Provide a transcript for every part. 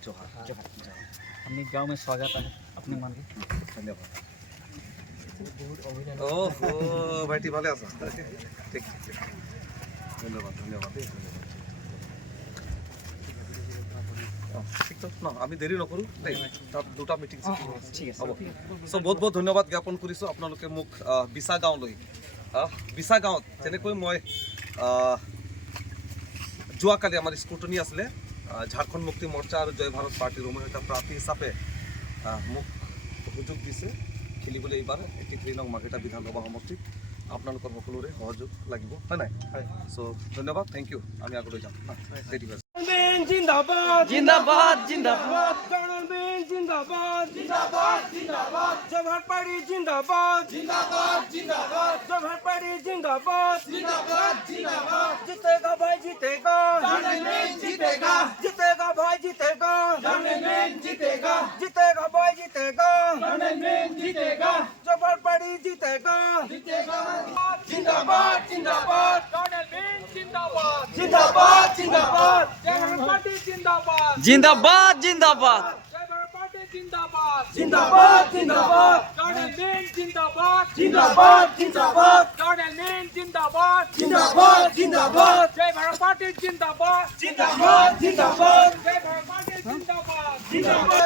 जोहार जोहार अपने गांव में स्वागत है अपने मान के धन्यवाद ओह भाईटी ভালে আছো ঠিক ঠিক ধন্যবাদ ধন্যবাদ ঠিক তো না আমি দেৰি নকৰো দেই তাত দুটা মিটিং ঠিক আছে হ'ব সো বহুত বহুত ধন্যবাদ জ্ঞাপন কৰিছো আপোনালোকে মোক বিছা গাঁৱলৈ বিছা গাঁৱত যেনেকৈ মই যোৱাকালি আমাৰ স্কুটনি আছিলে ঝাৰখণ্ড মুক্তি মৰ্চা আৰু জয় ভাৰত পাৰ্টিৰ উমৈহতীয়া প্ৰাৰ্থী হিচাপে মোক সুযোগ দিছে খেলিবলৈ এইবাৰ 83 নং মাৰ্ঘেৰিটা বিধানসভা সমষ্টিত আপোনালোকৰ সকলোৰে সহযোগ লাগিব হয় নাই সো ধন্যবাদ থেংক ইউ আমি আগলৈ যাম ৰেডি হৈ जिंदाबाद जिंदाबाद जिंदाबाद जिंदाबाद जिंदाबाद जिंदाबाद जवाहर पार्टी जिंदाबाद जिंदाबाद जिंदाबाद जवाहर पार्टी जिंदाबाद जिंदाबाद जिंदाबाद जीतेगा भाई जीतेगा जीतेगा जीतेगा भाई जीतेगा जीतेगा जीतेगा भाई जीतेगा जीतेगा जवाहर पार्टी जीतेगा जीतेगा जिंदाबाद जिंदाबाद जिंदाबाद जिंदाबाद जिंदाबाद जवाहर पार्टी जिंदाबाद जिंदाबाद जिंदाबाद जिंदाबाद जिंदाबाद जिंदाबाद कर्नल मेन जिंदाबाद जिंदाबाद जिंदाबाद कर्नल मेन जिंदाबाद जिंदाबाद जिंदाबाद जय भारत पार्टी जिंदाबाद जिंदाबाद जिंदाबाद जय भारत पार्टी जिंदाबाद जिंदाबाद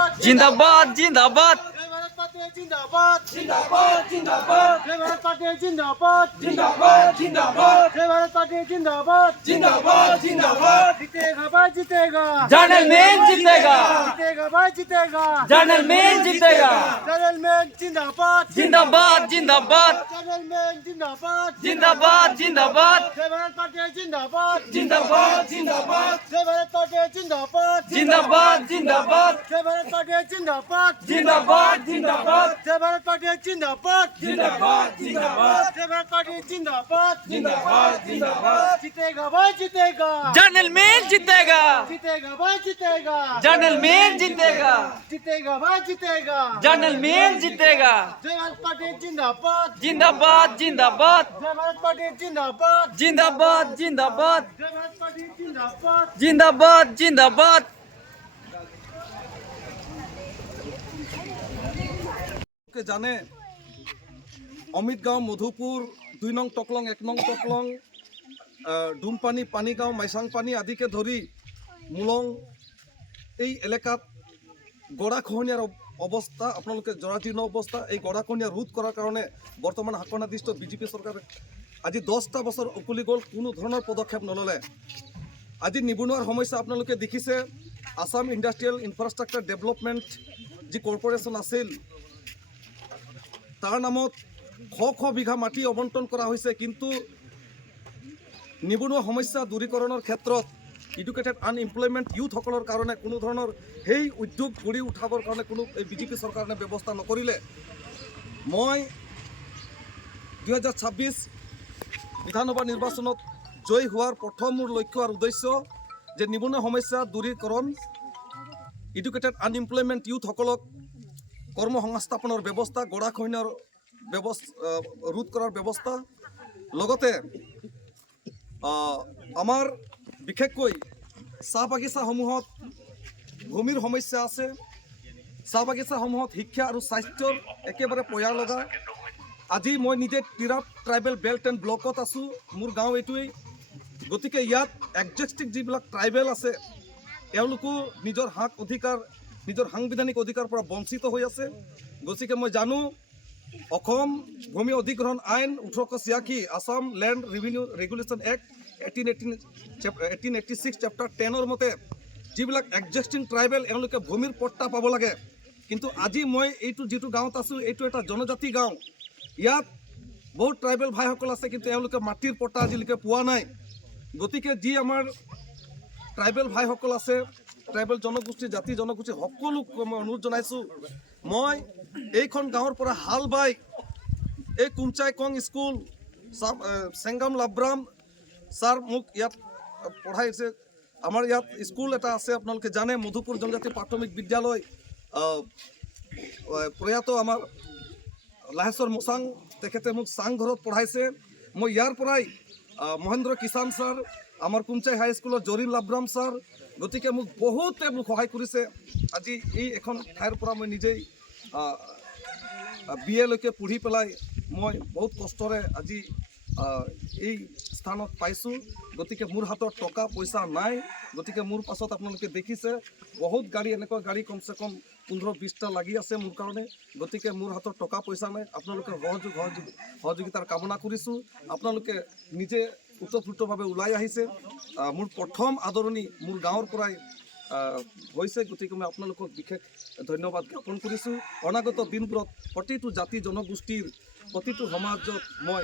जिंदाबाद जिंदाबाद जिंदाबाद जय भारत पार्टी जिंदाबाद जिंदाबाद जिंदाबाद जय भारत पार्टी जिंदाबाद जिंदाबाद जिंदाबाद जय भारत पार्टी जिंदाबाद जिंदाबाद जिंदाबाद जीतेगा भाई जीतेगा जनरल मेन जीतेगा जीतेगा भाई जीतेगा जनरल मेन जीतेगा जनरल मैन जिंदाबाद जिंदाबाद जिंदाबाद जनरल मैन जिंदाबाद जिंदाबाद जिंदाबाद जय भारत पार्टी जिंदाबाद जिंदाबाद जिंदाबाद जय भारत पार्टी जिंदाबाद जिंदाबाद जिंदाबाद जय भारत पार्टी जिंदाबाद जिंदाबाद जिंदाबाद जय भारत पार्टी जिंदाबाद जिंदाबाद जिंदाबाद जय भारत पार्टी जिंदाबाद जिंदाबाद जिंदाबाद जीतेगा भाई जीतेगा जनरल मेन जीतेगा जीतेगा भाई जीतेगा जनरल मेन जीतेगा जीतेगा भाई जीतेगा जनरल मेन जीतेगा जय भारत पार्टी जिंदाबाद जिंदाबाद जिंदाबाद जय भारत पार्टी जिंदाबाद जिंदाबाद जिंदाबाद जय भारत पार्टी जिंदाबाद जिंदाबाद जिंदाबाद জানে অমিত গাঁও মধুপুৰ 2 নং টকলং 1 নং টকলং ডুমপানী পানীগাঁও মাইচাংপানী আদিকে ধৰি মুলং এই এলেকাত গৰাখহনীয়াৰ অৱস্থা আপোনালোকে জৰাজীৰ্ণ অৱস্থা এই গৰাখহনীয়া ৰোধ কৰাৰ কাৰণে বৰ্তমান শাসনাধিষ্ঠ বিজেপি চৰকাৰে আজি 10টা বছৰ উকলি গ'ল কোনো ধৰণৰ পদক্ষেপ নল'লে আজি নিবনুৱাৰ সমস্যা আপোনালোকে দেখিছে আসাম ইণ্ডাষ্ট্ৰিয়েল ইনফ্ৰাষ্ট্ৰাকচাৰ ডেভেলপমেণ্ট যি কৰ্পৰেশ্যন আছিল তাৰ নামত শ বিঘা মাটি আবণ্টন কৰা হৈছে কিন্তু নিবনুৱা সমস্যা দূৰীকৰণৰ ক্ষেত্ৰত এডুকেটেড আনএমপ্লয়মেণ্ট ইউথসকলৰ কাৰণে কোনো ধৰণৰ সেই উদ্যোগ গঢ়ি উঠাবৰ কাৰণে কোনো বিজেপি চৰকাৰে ব্যৱস্থা নকৰিলে মই 2026 বিধানসভা নিৰ্বাচনত জয়ী হোৱাৰ প্ৰথম মোৰ লক্ষ্য আৰু উদ্দেশ্য যে নিবনুৱা সমস্যা দূৰীকৰণ এডুকেটেড আনএমপ্লয়মেণ্ট ইউথসকলক কৰ্মসংস্থাপনৰ ব্যৱস্থা গৰাখহনীয়াৰ ৰোধ কৰাৰ ব্যৱস্থা লগতে আমাৰ বিশেষকৈ চাহ বাগিচাসমূহত ভূমিৰ সমস্যা আছে চাহ বাগিচাসমূহত শিক্ষা আৰু স্বাস্থ্যৰ একেবাৰে পয়া লগা আজি মই নিজে তিৰাপ ট্ৰাইবেল বেল্ট এণ্ড ব্লকত আছোঁ মোৰ গাঁও এইটোৱেই গতিকে ইয়াত এক্সিষ্টিং যিবিলাক ট্ৰাইবেল আছে তেওঁলোকো নিজৰ হক অধিকাৰ নিজৰ সাংবিধানিক অধিকাৰৰ পৰা বঞ্চিত হৈ আছে গতিকে মই জানো অসম ভূমি অধিগ্ৰহণ আইন 1886 Assam land revenue regulation act 1886 chapter 10 মতে যিবিলাক এক্সিষ্টিং ট্ৰাইবেল এওঁলোকে ভূমিৰ পট্টা পাব লাগে কিন্তু আজি মই এইটো যিটো গাঁৱত আছোঁ এইটো এটা জনজাতি গাঁও ইয়াত বহুত ট্ৰাইবেল ভাইসকল আছে কিন্তু এওঁলোকে মাটিৰ পট্টা আজিলৈকে পোৱা নাই গতিকে যি আমাৰ ট্ৰাইবেল ভাইসকল আছে ট্ৰাইবেল জনগোষ্ঠী জাতি জনগোষ্ঠী সকলোক মই অনুৰোধ জনাইছোঁ মই এইখন গাঁৱৰ পৰা হাল বাই এই কুমচাই কং স্কুল চেংগাম লাব্ৰাম ছাৰ মোক ইয়াত পঢ়াইছে আমাৰ ইয়াত স্কুল এটা আছে আপোনালোকে জানে মধুপুৰ জনজাতি প্ৰাথমিক বিদ্যালয় প্ৰয়াত আমাৰ লাহেশ্বৰ মোচাং তেখেতে মোক চাংঘৰত পঢ়াইছে মই ইয়াৰ পৰাই মহেন্দ্ৰ কিষাণ ছাৰ আমাৰ কুমচাই হাই স্কুলৰ জৰিন লাব্ৰাম ছাৰ গতিকে মোক বহুতে মোক সহায় কৰিছে। আজি এই এখন ঠাইৰ পৰা মই নিজেই BA লৈকে পঢ়ি পেলাই মই বহুত কষ্টৰে আজি এই স্থানত পাইছোঁ। গতিকে মোৰ হাতত টকা পইচা নাই। গতিকে মোৰ পাছত আপোনালোকে দেখিছে বহুত গাড়ী, এনেকুৱা গাড়ী কমচে কম 15-20টা লাগি আছে মোৰ কাৰণে। গতিকে মোৰ হাতত টকা পইচা নাই। আপোনালোকে সহযোগিতাৰ কামনা কৰিছোঁ। আপোনালোকে নিজে ওতঃপ্ৰোতভাৱে ওলাই আহিছে। মোৰ প্ৰথম আদৰণি মোৰ গাঁৱৰ পৰাই হৈছে। গতিকে মই আপোনালোকক বিশেষ ধন্যবাদ জ্ঞাপন কৰিছোঁ। অনাগত দিনবোৰত প্ৰতিটো জাতি জনগোষ্ঠীৰ প্ৰতিটো সমাজত মই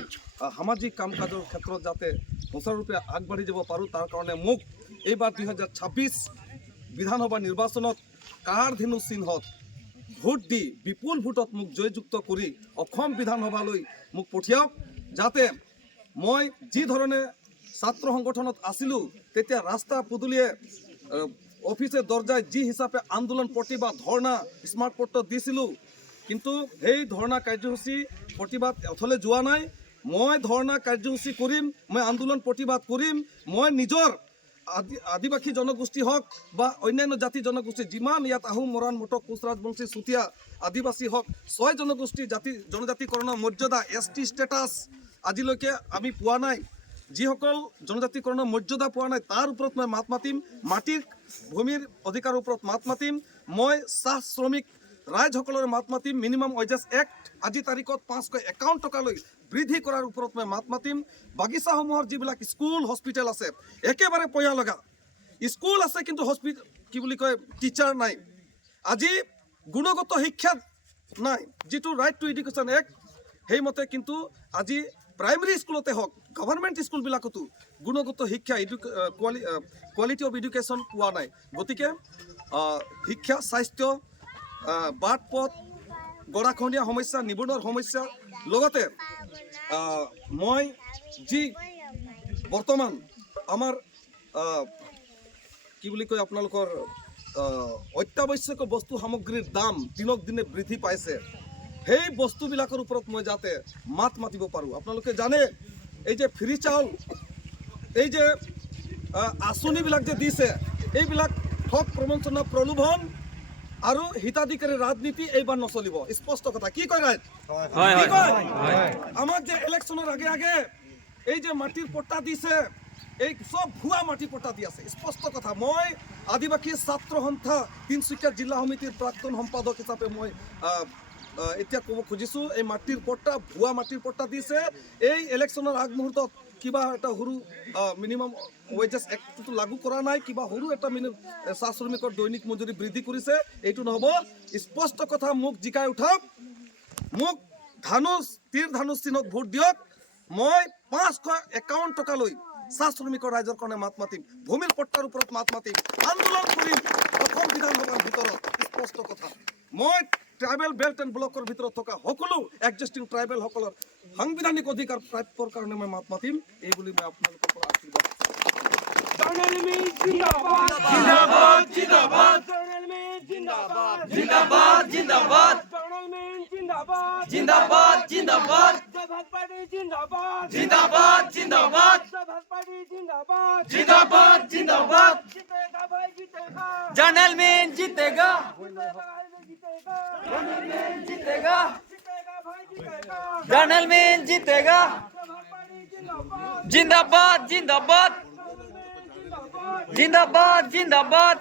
সামাজিক কাম কাজৰ ক্ষেত্ৰত যাতে সুচাৰুৰূপে আগবাঢ়ি যাব পাৰোঁ, তাৰ কাৰণে মোক এইবাৰ 2026 বিধানসভা নিৰ্বাচনত কাৰ ধেনু চিহ্নত ভোট দি বিপুল ভোটত মোক জয়যুক্ত কৰি অসম বিধানসভালৈ মোক পঠিয়াওক, যাতে মই যি ধৰণে ছাত্ৰ সংগঠনত আছিলোঁ তেতিয়া ৰাস্তা পদূলিয়ে অফিচে দৰ্জাই যি হিচাপে আন্দোলন প্ৰতিবাদ ধৰ্ণা স্মাৰক পত্ৰ দিছিলোঁ, কিন্তু সেই ধৰ্ণা কাৰ্যসূচী প্ৰতিবাদ অথলে যোৱা নাই। মই ধৰ্ণা কাৰ্যসূচী কৰিম, মই আন্দোলন প্ৰতিবাদ কৰিম। মই নিজৰ আদিবাসী জনগোষ্ঠী হওক বা অন্যান্য জাতি জনগোষ্ঠী যিমান ইয়াত আহোম, মৰাণ, মটক, কোচ, ৰাজবংশী, চুতীয়া, আদিবাসী হওক, 6 জনগোষ্ঠীৰ জনজাতিকৰণৰ মৰ্যাদা ST ষ্টেটাছ আজিলৈকে আমি পোৱা নাই। যিসকল জনজাতিকৰণৰ মৰ্যাদা পোৱা নাই তাৰ ওপৰত মই মাত মাতিম। মাটিৰ ভূমিৰ অধিকাৰৰ ওপৰত মাত মাতিম। মই চাহ শ্ৰমিক ৰাইজসকলৰ মাত মাতিম। মিনিমাম ৱেজেছ এক্ট আজি তাৰিখত 551 টকালৈ বৃদ্ধি কৰাৰ ওপৰত মই মাত মাতিম। বাগিচাসমূহৰ যিবিলাক স্কুল হস্পিটেল আছে একেবাৰে পয়া লগা। স্কুল আছে কিন্তু টিচাৰ নাই। আজি গুণগত শিক্ষা নাই। যিটো ৰাইট টু এডুকেশ্যন এক্ট সেইমতে কিন্তু আজি প্ৰাইমেৰী স্কুলতে হওক, গভৰ্ণমেণ্ট স্কুলবিলাকতো গুণগত শিক্ষা কোৱালিটি অফ এডুকেশ্যন পোৱা নাই। গতিকে শিক্ষা, স্বাস্থ্য, বাট পথ, গৰাখহনীয়া সমস্যা, নিবনুৱাৰ সমস্যা, লগতে মই যি বৰ্তমান আমাৰ আপোনালোকৰ অত্যাৱশ্যকীয় বস্তু সামগ্ৰীৰ দাম দিনক দিনে বৃদ্ধি পাইছে, সেই বস্তুবিলাকৰ ওপৰত মই যাতে মাত মাতিব পাৰোঁ। আপোনালোকে জানে এই যে ফ্ৰী চাউল, এই যে আঁচনিবিলাক যে দিছে, এইবিলাক ঠগ প্ৰবঞ্চনা, প্ৰলোভন আৰু হিতাধিকাৰী ৰাজনীতি এইবাৰ নচলিব। স্পষ্ট কথা। কি কয় ৰাইট? আমাক যে ইলেকশ্যনৰ আগে আগে এই যে মাটিৰ পট্টা দিছে, এই সব ভুৱা মাটিৰ পট্টা দি আছে। স্পষ্ট কথা। মই আদিবাসী ছাত্ৰ সন্থা তিনিচুকীয়া জিলা সমিতিৰ প্ৰাক্তন সম্পাদক হিচাপে মই এতিয়া ক'ব খুজিছোঁ, এই মাটিৰ পট্টা ভুৱা মাটিৰ পট্টা দিছে। এই ইলেকশ্যনৰ আগমুহূৰ্তত কিবা এটা সৰু মিনিমাম ৱেজেছ এক্টটো লাগু কৰা নাই, কিবা সৰু এটা চাহ শ্ৰমিকৰ দৈনিক মজুৰি বৃদ্ধি কৰিছে। এইটো নহ'ব। স্পষ্ট কথা। মোক জিকাই উঠাওক, মোক তীৰ ধানুষ চিহ্নত ভোট দিয়ক। মই 551 টকালৈ চাহ শ্ৰমিকৰ ৰাইজৰ কাৰণে মাত মাতিম। ভূমিৰ পট্টাৰ ওপৰত মাত মাতিম। আন্দোলন কৰিম অসম বিধানসভাৰ ভিতৰত। স্পষ্ট কথা। মই ট্ৰাইবেল বেল্ট এণ্ড ব্লকৰ ভিতৰত থকা সকলো এক্সিষ্টিং ট্ৰাইবেলসকলৰ সাংবিধানিক অধিকাৰ প্ৰাপ্যৰ কাৰণে মই মাত মাতিম। এই বুলি মই আপোনালোকৰ পৰা আশীৰ্বাদ जर्नल में जीतेगा, जर्नल में जीतेगा। जिंदाबाद जिंदाबाद जिंदाबाद जिंदाबाद।